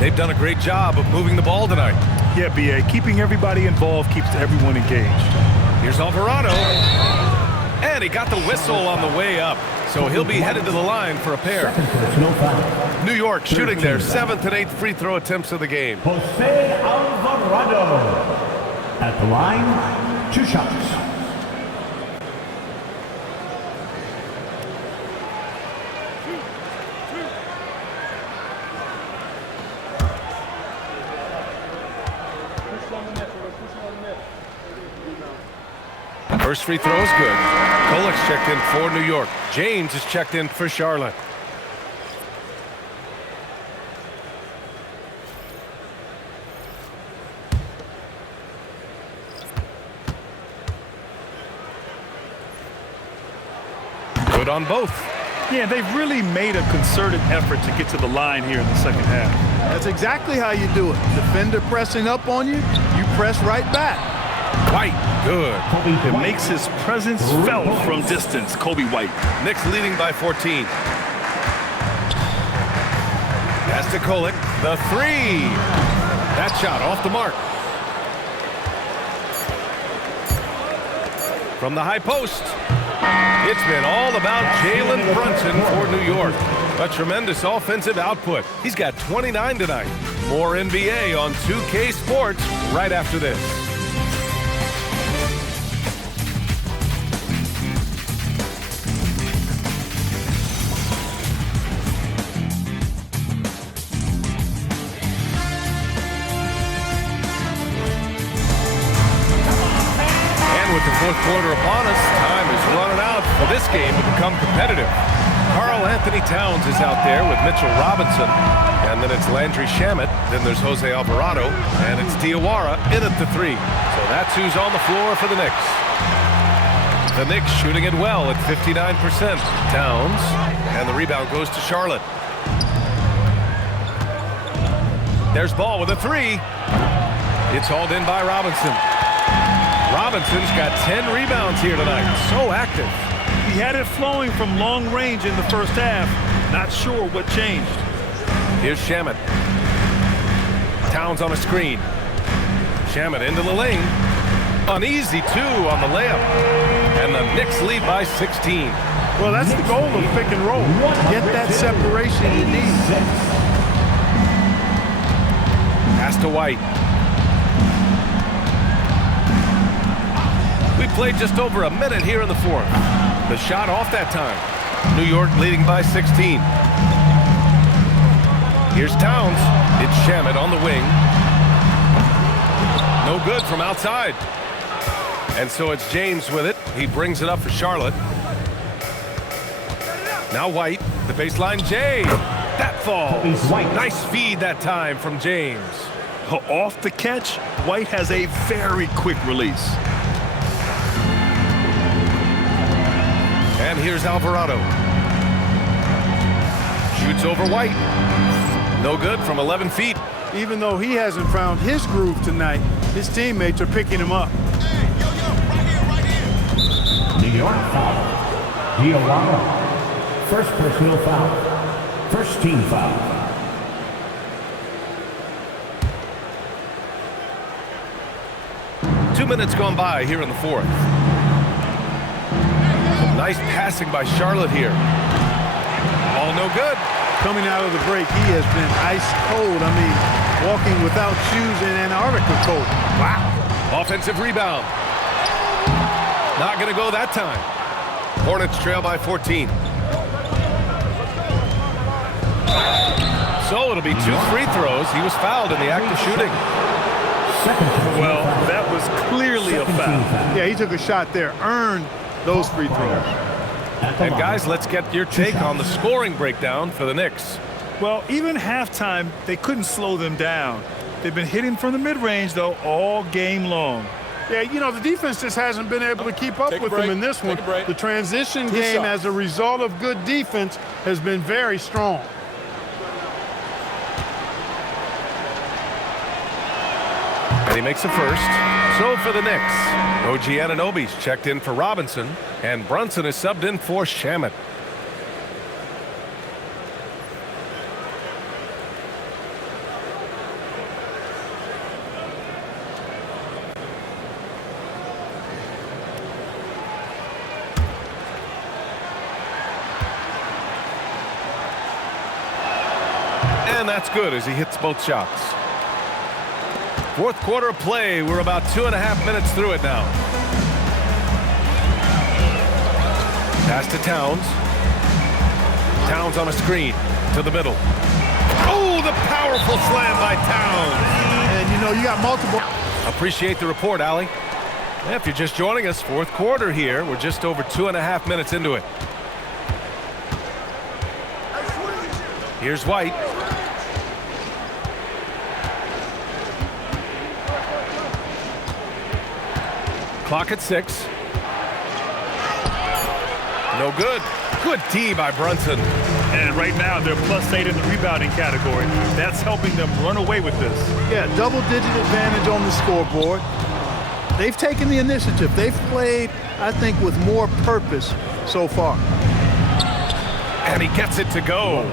They've done a great job of moving the ball tonight. Yeah, B.A., keeping everybody involved keeps everyone engaged. Here's Alvarado. And he got the whistle on the way up. So he'll be headed to the line for a pair. New York shooting their 7th and 8th free throw attempts of the game. Jose Alvarado. At the line, 2 shots. First free throw is good. Kolik's checked in for New York. James is checked in for Charlotte. on both. Yeah, they've really made a concerted effort to get to the line here in the second half. That's exactly how you do it. Defender pressing up on you, you press right back. White, good. It makes his presence felt from distance, Kobe White. Knicks leading by 14. Pass to Kolek, the three. That shot off the mark. From the high post. It's been all about Jalen Brunson for New York. A tremendous offensive output. He's got 29 tonight. More NBA on 2K Sports right after this. Fourth quarter upon us. Time is running out for this game to become competitive. Karl-Anthony Towns is out there with Mitchell Robinson. And then it's Landry Shamet. Then there's Jose Alvarado. And it's Diawara in at the three. So that's who's on the floor for the Knicks. The Knicks shooting it well at 59%. Towns. And the rebound goes to Charlotte. There's Ball with a three. It's hauled in by Robinson. Robinson's got 10 rebounds here tonight. So active. He had it flowing from long range in the first half. Not sure what changed. Here's Shamet. Towns on a screen. Shamet into the lane. An easy two on the layup. And the Knicks lead by 16. Well, that's the goal of pick and roll. Get that separation you need. Pass to White. We played just over a minute here in the fourth. The shot off that time. New York leading by 16. Here's Towns. It's Shamet on the wing. No good from outside. And so it's James with it. He brings it up for Charlotte. Now White, the baseline J. That falls. Nice feed that time from James. Off the catch, White has a very quick release. And here's Alvarado. Shoots over White. No good from 11 feet. Even though he hasn't found his groove tonight, his teammates are picking him up. New York foul. Diawara. First personal foul. First team foul. Two minutes gone by here in the fourth. Nice passing by Charlotte here. All no good. Coming out of the break, he has been ice cold. I mean, walking without shoes in Antarctica cold. Wow. Offensive rebound. Not going to go that time. Hornets trail by 14. So it'll be 2 free throws. He was fouled in the act of shooting. Well, that was clearly a foul. Yeah, he took a shot there. Earned those free throws. And guys, let's get your take on the scoring breakdown for the Knicks. Well, even halftime, they couldn't slow them down. They've been hitting from the mid-range, though, all game long. Yeah, you know, the defense just hasn't been able to keep up with them in this one. The transition game, as a result of good defense, has been very strong. And he makes a first. So for the Knicks, OG Anunoby's checked in for Robinson, and Brunson is subbed in for Shamet. And that's good as he hits both shots. Fourth quarter of play. We're about 2.5 minutes through it now. Pass to Towns. Towns on a screen to the middle. Oh, the powerful slam by Towns. And, you know, you got multiple. Appreciate the report, Allie. If you're just joining us, fourth quarter here. We're just over 2.5 minutes into it. Here's White. Clock at 6. No good. Good D by Brunson. And right now, they're +8 in the rebounding category. That's helping them run away with this. Yeah, double-digit advantage on the scoreboard. They've taken the initiative. They've played, I think, with more purpose so far. And he gets it to go.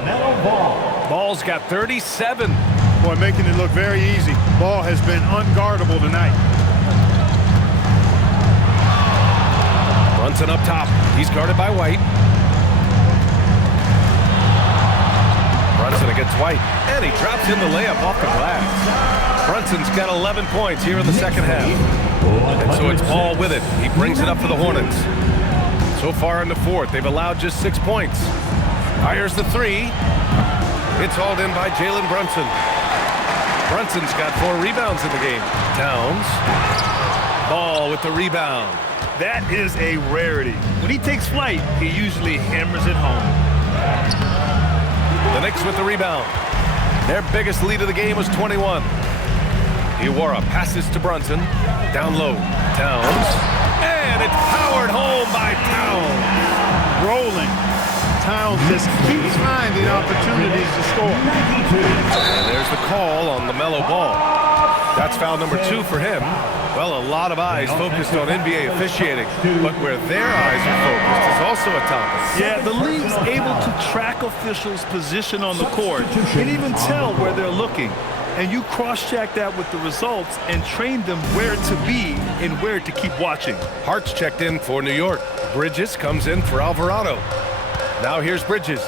Ball's got 37. Boy, making it look very easy. Ball has been unguardable tonight. Brunson up top. He's guarded by White. Brunson against White. And he drops in the layup off the glass. Brunson's got 11 points here in the second half. And so it's Ball with it. He brings it up for the Hornets. So far in the fourth, they've allowed just 6 points. Fires the three. It's hauled in by Jalen Brunson. Brunson's got 4 rebounds in the game. Towns. Ball with the rebound. That is a rarity. When he takes flight, he usually hammers it home. The Knicks with the rebound. Their biggest lead of the game was 21. Iwara passes to Brunson. Down low. Towns. And it's powered home by Towns. Rolling. Towns just keeps finding opportunities to score. And there's the call on LaMelo Ball. That's foul number 2 for him. Well, a lot of eyes focused on NBA officiating, but where their eyes are focused is also a topic. Yeah, the league's able to track officials' position on the court and even tell where they're looking. And you cross-check that with the results and train them where to be and where to keep watching. Hart's checked in for New York. Bridges comes in for Alvarado. Now here's Bridges.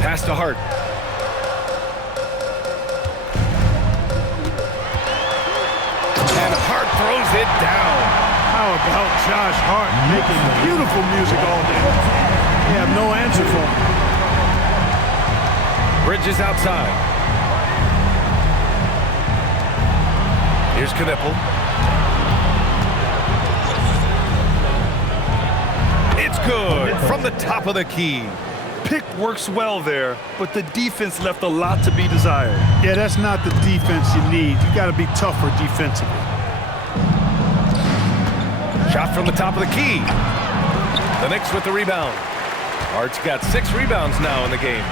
Pass to Hart. And Hart throws it down. How about Josh Hart making beautiful music all day? They have no answer for him. Bridges outside. Here's Knipple. It's good from the top of the key. Pick works well there, but the defense left a lot to be desired. Yeah, that's not the defense you need. You got to be tougher defensively. Shot from the top of the key. The Knicks with the rebound. Hart's got 6 rebounds now in the game.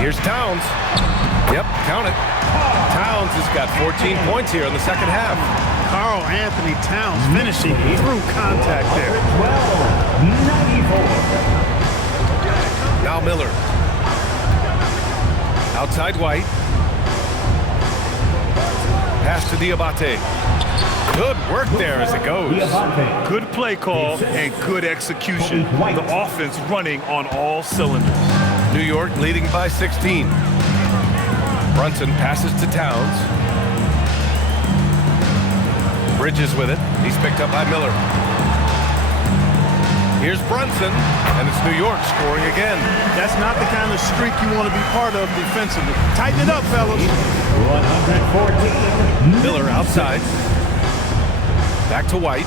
Here's Towns. Yep, count it. Towns has got 14 points here in the second half. Karl-Anthony Towns finishing through contact there. 94. Now Miller. Outside White. Pass to Diabate. Good work there as it goes. Good play call and good execution. The offense running on all cylinders. New York leading by 16. Brunson passes to Towns. Bridges with it. He's picked up by Miller. Here's Brunson, and it's New York scoring again. That's not the kind of streak you want to be part of defensively. Tighten it up, fellas. 114. Miller outside. Back to White.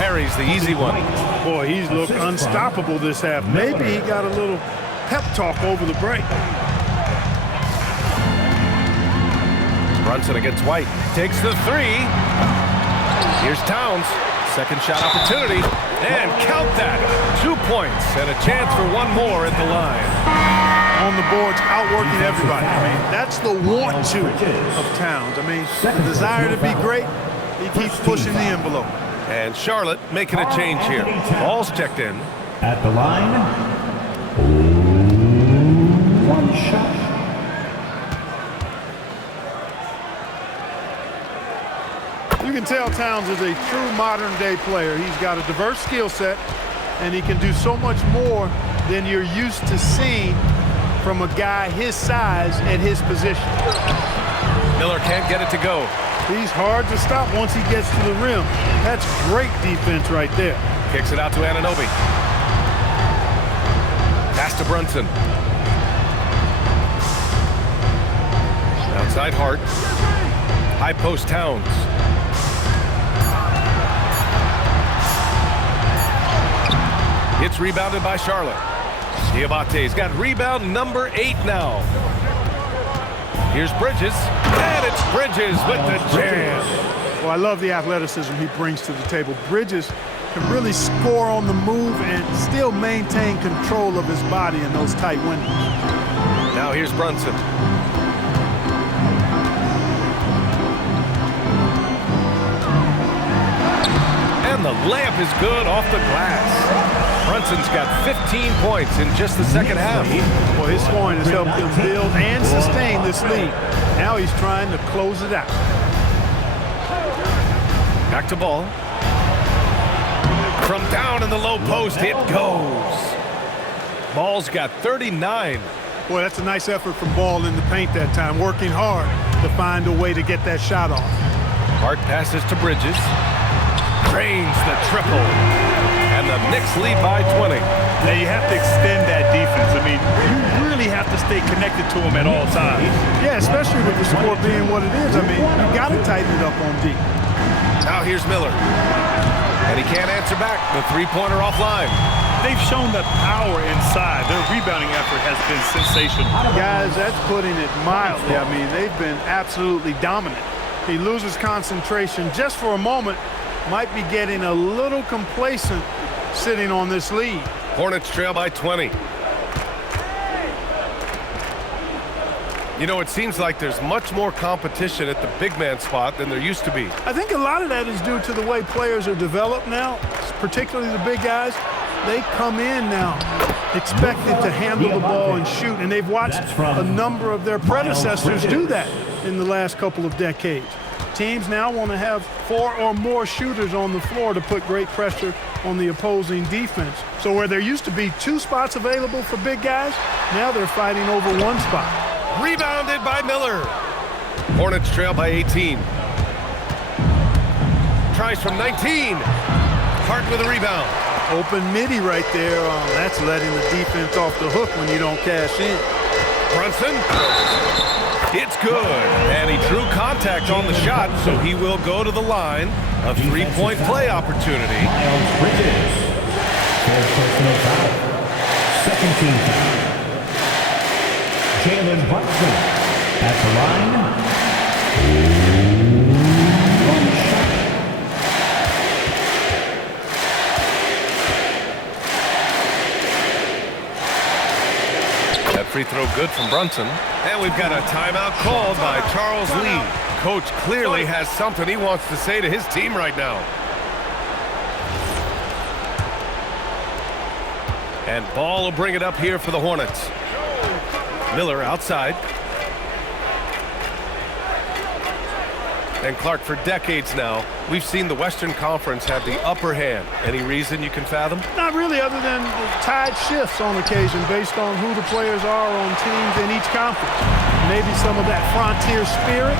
Parries the easy one. Boy, he's looked unstoppable this half. Maybe he got a little pep talk over the break. Brunson against White. Takes the 3. Here's Towns. Second shot opportunity. And count that. 2 points and a chance for one more at the line. On the boards, outworking everybody. I mean, that's the want-to of Towns. I mean, the desire to be great, he keeps pushing the envelope. And Charlotte making a change here. Ball's checked in. At the line, 1 shot. You can tell Towns is a true modern-day player. He's got a diverse skill set, and he can do so much more than you're used to seeing from a guy his size at his position. Miller can't get it to go. He's hard to stop once he gets to the rim. That's great defense right there. Kicks it out to Anunoby. Pass to Brunson. Outside Hart. High post Towns. It's rebounded by Charlotte. Diabate's got rebound number 8 now. Here's Bridges, and it's Bridges with the jam. Well, I love the athleticism he brings to the table. Bridges can really score on the move and still maintain control of his body in those tight windows. Now here's Brunson. And the layup is good off the glass. Brunson's got 15 points in just the second half. Well, his scoring has helped him build and sustain this lead. Now he's trying to close it out. Back to ball. From down in the low post, it goes. Ball's got 39. Boy, that's a nice effort from Ball in the paint that time, working hard to find a way to get that shot off. Hart passes to Bridges. Drains the triple. And the Knicks lead by 20. Now you have to extend that defense. I mean, you really have to stay connected to them at all times. Yeah, especially with the score being what it is. I mean, you got to tighten it up on D. Now here's Miller. And he can't answer back. The three-pointer offline. They've shown the power inside. Their rebounding effort has been sensational. Guys, that's putting it mildly. I mean, they've been absolutely dominant. He loses concentration just for a moment. Might be getting a little complacent sitting on this lead. Hornets trail by 20. You know, it seems like there's much more competition at the big man spot than there used to be. I think a lot of that is due to the way players are developed now, particularly the big guys. They come in now expected to handle the ball and shoot, and they've watched a number of their predecessors do that in the last couple of decades. Teams now want to have 4 or more shooters on the floor to put great pressure on the opposing defense. So where there used to be 2 spots available for big guys, now they're fighting over 1 spot. Rebounded by Miller. Hornets trail by 18. Tries from 19. Hart with a rebound. Open midi right there. That's letting the defense off the hook when you don't cash in. Brunson. It's good. And he drew contact on the shot, so he will go to the line. A 3-point play opportunity. Miles Bridges. Third personal foul. Second team foul. Jalen Brunson at the line. That free throw good from Brunson. And we've got a timeout called by Charles Lee. Coach clearly has something he wants to say to his team right now. And Ball will bring it up here for the Hornets. Miller outside. And Clark, for decades now, we've seen the Western Conference have the upper hand. Any reason you can fathom? Not really, other than the tide shifts on occasion based on who the players are on teams in each conference. Maybe some of that frontier spirit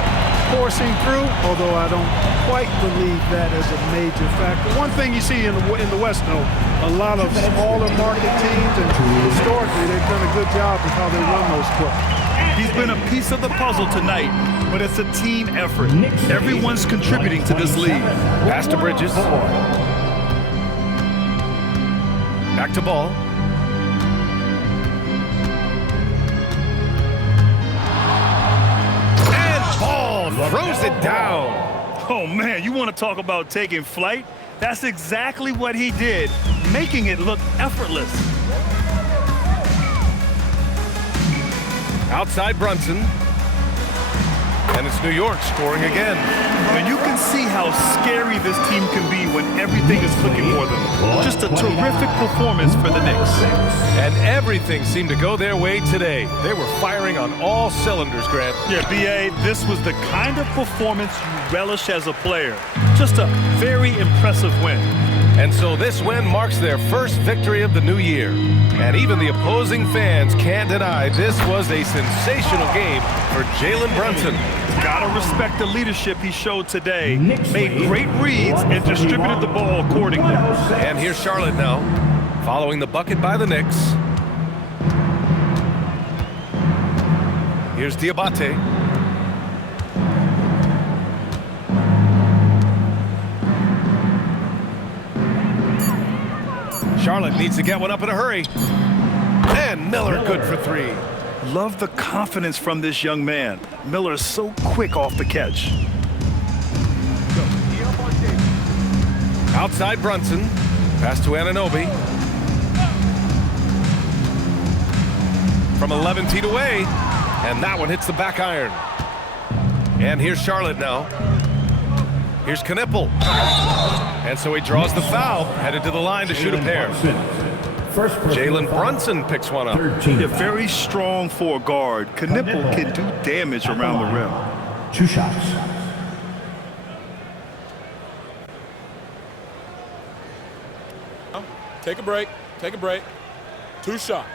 coursing through, although I don't quite believe that as a major factor. One thing you see in the West, though, a lot of smaller market teams, and historically they've done a good job of how they run those clubs. He's been a piece of the puzzle tonight, but it's a team effort. Everyone's contributing to this lead. Pass to Bridges. Back to Ball. And Ball throws it down. Oh, man, you want to talk about taking flight? That's exactly what he did, making it look effortless. Outside Brunson. And it's New York scoring again. And you can see how scary this team can be when everything is clicking for them. Just a terrific performance for the Knicks. And everything seemed to go their way today. They were firing on all cylinders, Grant. Yeah, B.A., this was the kind of performance you relish as a player. Just a very impressive win. And so this win marks their first victory of the new year. And even the opposing fans can't deny this was a sensational game for Jalen Brunson. Gotta respect the leadership he showed today. Made great reads and distributed the ball accordingly. And here's Charlotte now, following the bucket by the Knicks. Here's Diabate. Charlotte needs to get one up in a hurry. And Miller good for 3. Love the confidence from this young man. Miller is so quick off the catch. Outside Brunson. Pass to Anunoby. From 11 feet away. And that one hits the back iron. And here's Charlotte now. Here's Knipple. And so he draws the foul, headed to the line to shoot a pair. Jalen Brunson picks one up. A very strong for a guard. Knipple can do damage around the rim. 2 shots. Take a break. Take a break. 2 shots.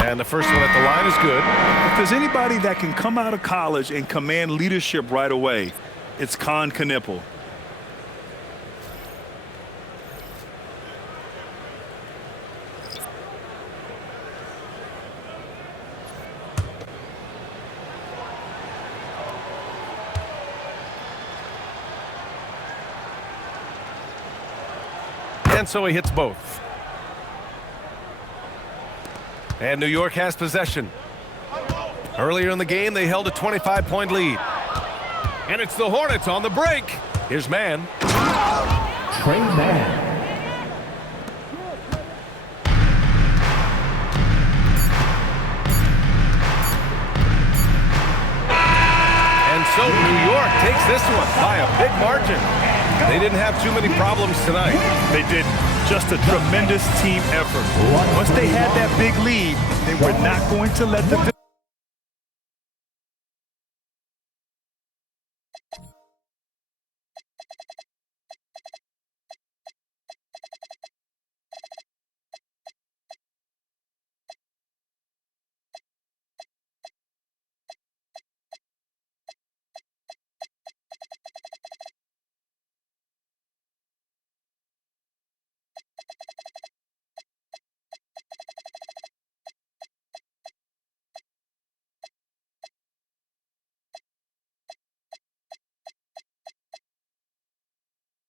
And the first one at the line is good. If there's anybody that can come out of college and command leadership right away, it's Knipple. And so he hits both. And New York has possession. Earlier in the game, they held a 25-point lead. And it's the Hornets on the break. Here's Mann. Trey Mann. And so New York takes this one by a big margin. They didn't have too many problems tonight. They didn't. Just a tremendous team effort. Once they had that big lead, they were not going to let the